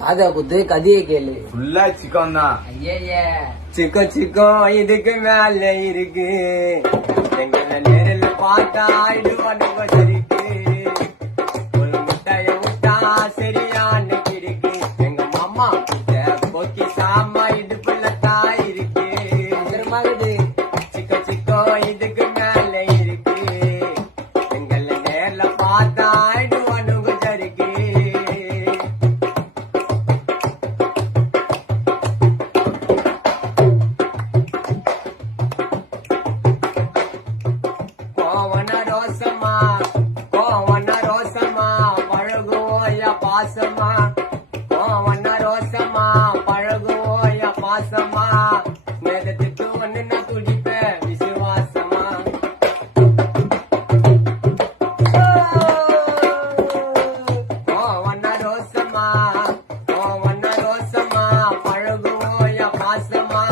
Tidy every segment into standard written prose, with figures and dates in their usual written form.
காதா குத்து கதையை கேளு. ஃபுல்லா சிக்கன் தான். ஐயே சிக்கம் இதுக்கு மேல இருக்கு. எங்களை நேரில் பார்த்தா இடுவானுங்க சரிக்கு. ஒரு முட்டைய விட்டா சரியான கிருக்கு. எங்க மாமா கிட்ட போக்கி சாமா இடுப்புல தான் இருக்கு. சிக்கம் இதுக்கு மேல இருக்கு. எங்களை நேர்ல பார்த்தா இடுவானுங்க சரிக்கு. கோவன ரோசமா பழகுவோயா பாசமா. கோவன ரோசமா பழகுவோயா பாசமா. நேரத்துக்கு ஒண்ணு நான் துடிப்பேன் விசுவாசமா. கோவன ரோசமா பழகுவோயா பாசமா.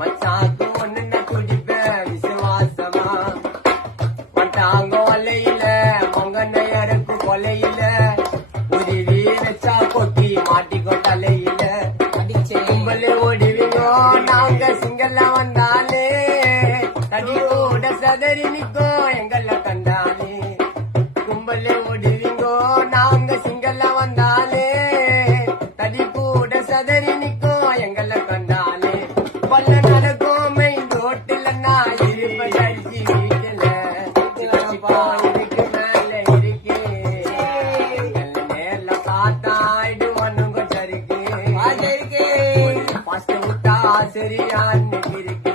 மச்சாக்கு ஒண்ணு நான் துடிப்பேன் விசுவாசமா. மட்டாங்க வலையில மங்கனையருக்கு கொலையில உருவி வச்சா கொட்டி மாட்டிக்கோ தலையில. கும்பலே ஓடிவிங்கோ நாங்க சிங்கல்ல வந்தாலே. தடி கூட சதறி நிக்கோ எங்கள கண்டாலே. கும்பலே ஓடிவிங்கோ நாங்க சிங்கல்ல வந்தாலே. தடி கூட சதறி நிக்கோ எங்கள கண்டாலே. பல்ல நடக்கும் மெயின் ரோட்டுல நான் இருப்ப அடிச்சு வீட்டுல. இதுக்கு மேல இருக்கு. நேர்ல பார்த்தா இடுவானுங்க சரிக்கு. ஃபர்ஸ்ட் விட்டா சரியான்னு இருக்கு.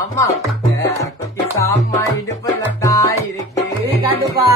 அம்மா கிட்ட கொட்டி சாமா இடுப்புல தான் இருக்கு. கண்டுப்பா